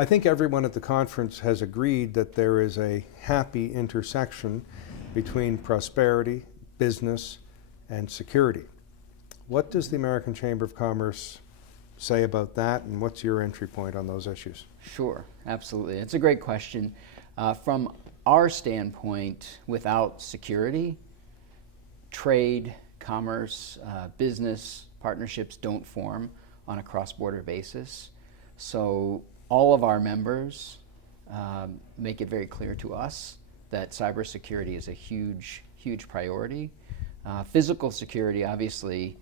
I think everyone at the conference has agreed that there is a happy intersection between prosperity, business, and security. What does the American Chamber of Commerce say about that, and what's your entry point on those issues? Sure, absolutely. It's a great question. From our standpoint, without security, trade, commerce, business partnerships don't form on a cross-border basis. So all of our members make it very clear to us that cybersecurity is a huge, huge priority. Physical security, obviously,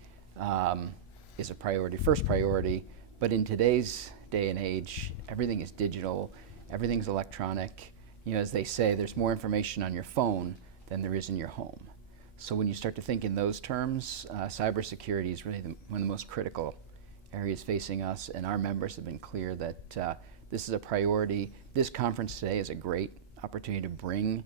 is a priority, first priority, but in today's day and age, everything is digital, everything's electronic. You know, as they say, there's more information on your phone than there is in your home. So when you start to think in those terms, cybersecurity is really one of the most critical areas facing us, and our members have been clear that this is a priority. This conference today is a great opportunity to bring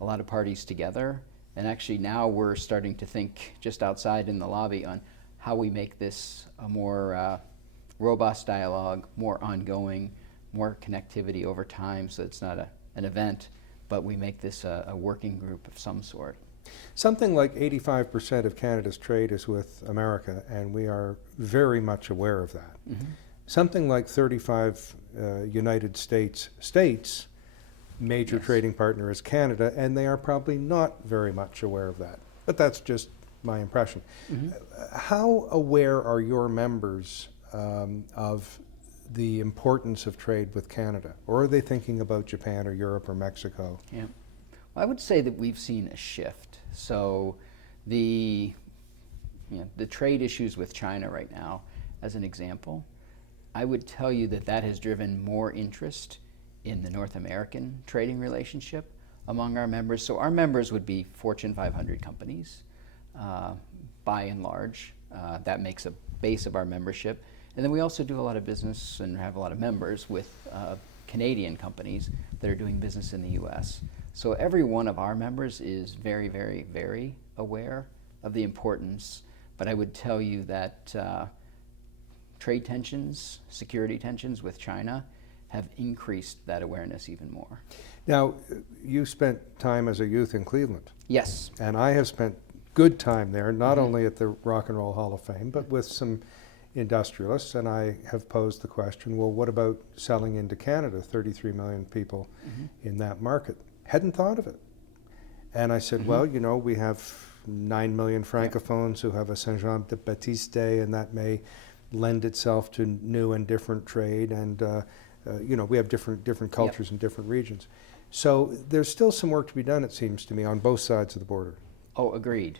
a lot of parties together, and actually now we're starting to think just outside in the lobby on how we make this a more robust dialogue, more ongoing, more connectivity over time, so it's not an event, but we make this a working group of some sort. Something like 85% of Canada's trade is with America, and we are very much aware of that. Mm-hmm. Something like 35 United States major yes. trading partner is Canada, and they are probably not very much aware of that. But that's just my impression. Mm-hmm. How aware are your members of the importance of trade with Canada? Or are they thinking about Japan or Europe or Mexico? Yeah. Well, I would say that we've seen a shift. So the trade issues with China right now, as an example, I would tell you that that has driven more interest in the North American trading relationship among our members. So our members would be Fortune 500 companies, by and large. That makes a base of our membership. And then we also do a lot of business and have a lot of members with Canadian companies that are doing business in the US. So every one of our members is very, very, very aware of the importance. But I would tell you that trade tensions, security tensions with China have increased that awareness even more. Now, you spent time as a youth in Cleveland. Yes. And I have spent good time there, not mm-hmm. only at the Rock and Roll Hall of Fame, but with some industrialists, and I have posed the question, well, what about selling into Canada, 33 million people mm-hmm. in that market? Hadn't thought of it. And I said, mm-hmm. well, you know, we have 9 million francophones who have a Saint-Jean-Baptiste Day, and that may lend itself to new and different trade, and you know, we have different cultures yep. in different regions. So there's still some work to be done, it seems to me, on both sides of the border. Oh, agreed.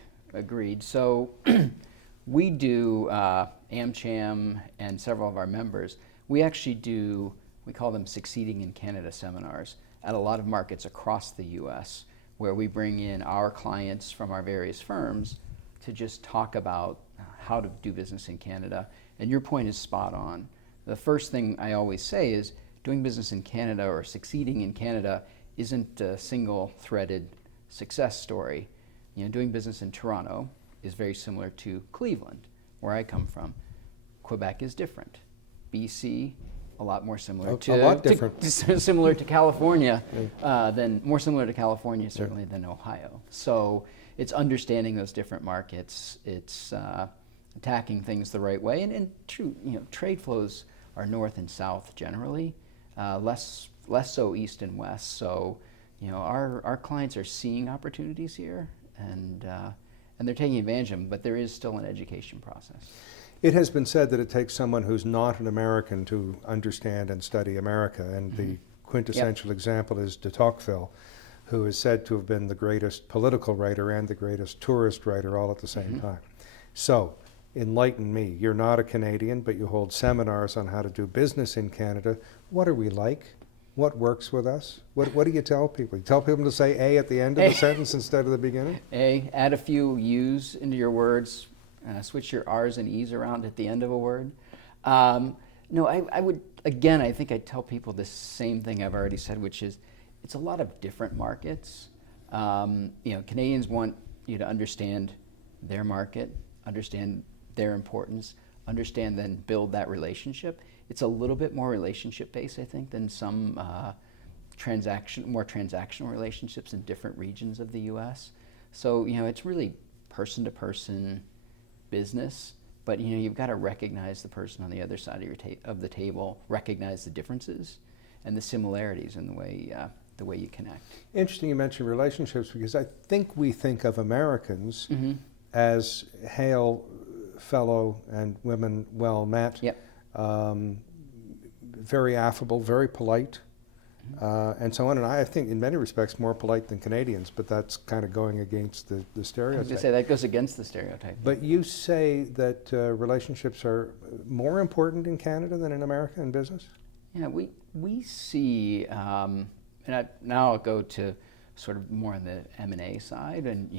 So we do, Amcham and several of our members, we actually do, we call them Succeeding in Canada seminars at a lot of markets across the US, where we bring in our clients from our various firms to just talk about how to do business in Canada. And your point is spot on. The first thing I always say is doing business in Canada or succeeding in Canada isn't a single-threaded success story. You know, doing business in Toronto is very similar to Cleveland, where I come from. Quebec is different. BC, a lot more similar similar to California, more similar to California certainly than Ohio. So it's understanding those different markets. It's attacking things the right way, and true, you know, trade flows are north and south generally, less so east and west. So, you know, our clients are seeing opportunities here, and they're taking advantage of them, but there is still an education process. It has been said that it takes someone who's not an American to understand and study America, and mm-hmm. the quintessential yep. example is de Tocqueville, who is said to have been the greatest political writer and the greatest tourist writer all at the same mm-hmm. time. So, enlighten me. You're not a Canadian, but you hold seminars on how to do business in Canada. What are we like? What works with us? What do you tell people? You tell people to say A at the end of the sentence instead of the beginning? A, add a few U's into your words. Switch your R's and E's around at the end of a word. No, I would, again, I think I tell people the same thing I've already said, which is it's a lot of different markets. You know, Canadians want you to understand their market, understand their importance, understand, then build that relationship. It's a little bit more relationship based, I think, than some more transactional relationships in different regions of the U.S. So, it's really person to person business, but you've got to recognize the person on the other side of the table, recognize the differences and the similarities in the way you connect. Interesting you mentioned relationships, because I think we think of Americans as hail fellow and women well met, Yep. very affable, very polite, and so on. And I think in many respects more polite than Canadians, but that's kind of going against the I was stereotype. going to say that goes against the stereotype. But you say that relationships are more important in Canada than in America in business? Yeah, we see, now I'll go to sort of more on the M&A side, and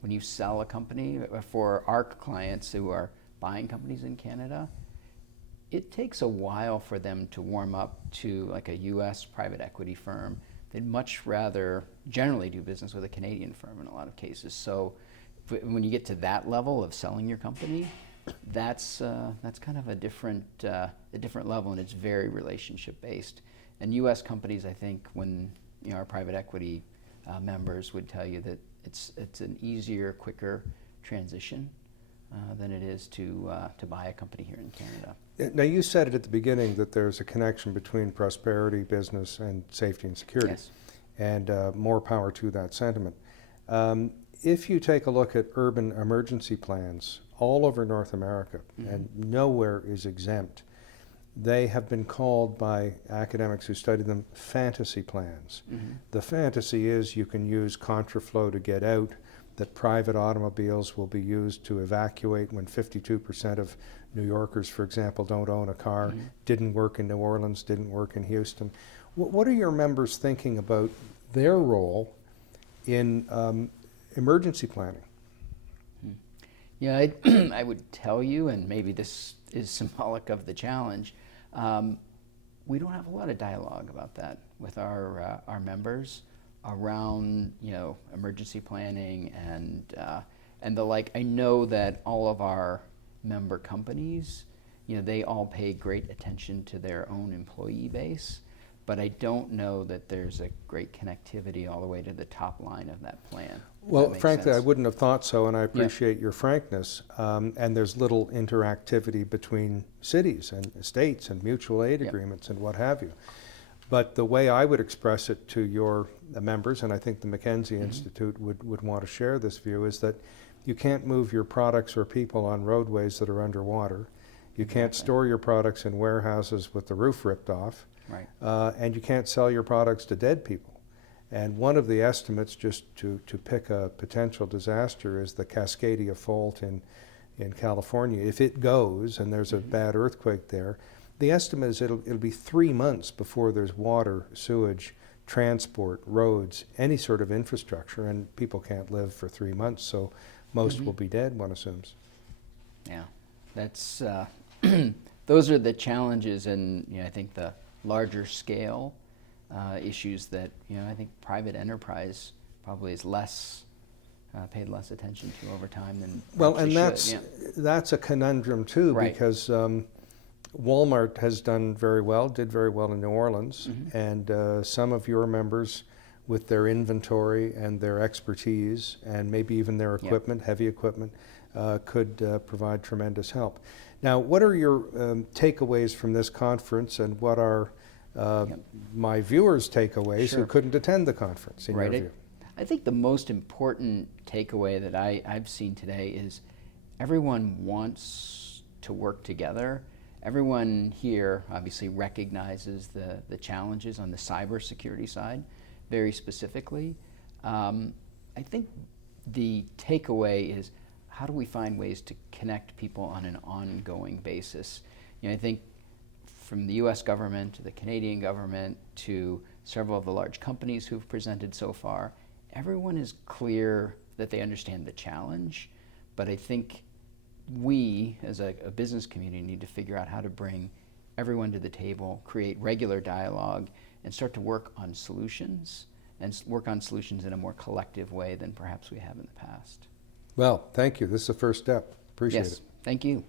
when you sell a company, for our clients who are buying companies in Canada, it takes a while for them to warm up to like a U.S. private equity firm. They'd much rather generally do business with a Canadian firm in a lot of cases. So when you get to that level of selling your company, that's kind of a different level, and it's very relationship based. And U.S. companies, I think, when our private equity members would tell you that it's an easier, quicker transition than it is to buy a company here in Canada. Now, you said it at the beginning that there's a connection between prosperity, business, and safety and security. Yes. And more power to that sentiment. If you take a look at urban emergency plans all over North America, and nowhere is exempt, they have been called by academics who study them fantasy plans. The fantasy is you can use contraflow to get out, that private automobiles will be used to evacuate when 52% of New Yorkers, for example, don't own a car. Didn't work in New Orleans, didn't work in Houston. What are your members thinking about their role in emergency planning? Yeah, I would tell you, and maybe this is symbolic of the challenge, we don't have a lot of dialogue about that with our members around emergency planning and the like. I know that all of our member companies, they all pay great attention to their own employee base, but I don't know that there's a great connectivity all the way to the top line of that plan. Well, frankly, sense. I wouldn't have thought so, and I appreciate your frankness. And there's little interactivity between cities and states and mutual aid agreements and what have you. But the way I would express it to your members, and I think the Mackenzie Institute would want to share this view, is that you can't move your products or people on roadways that are underwater. You can't store your products in warehouses with the roof ripped off. Right. And you can't sell your products to dead people. And one of the estimates, just to pick a potential disaster, is the Cascadia Fault in California. If it goes and there's a bad earthquake there, the estimate is it'll be 3 months before there's water, sewage, transport, roads, any sort of infrastructure, and people can't live for 3 months, so most will be dead, one assumes. Yeah, that's those are the challenges, and I think the larger scale issues that I think private enterprise probably is paid less attention to over time than that's a conundrum too, right. Because Walmart has did very well in New Orleans, and some of your members, with their inventory and their expertise and maybe even their equipment, heavy equipment, could provide tremendous help. Now, what are your takeaways from this conference, and what are my viewers' takeaways who couldn't attend the conference, in your view? I think the most important takeaway that I've seen today is everyone wants to work together. Everyone here obviously recognizes the challenges on the cybersecurity side, very specifically. I think the takeaway is, how do we find ways to connect people on an ongoing basis? I think from the U.S. government to the Canadian government to several of the large companies who've presented so far, everyone is clear that they understand the challenge, but I think we, as a business community, need to figure out how to bring everyone to the table, create regular dialogue, and start to work on solutions, and work on solutions in a more collective way than perhaps we have in the past. Well, thank you. This is the first step. Appreciate it. Thank you.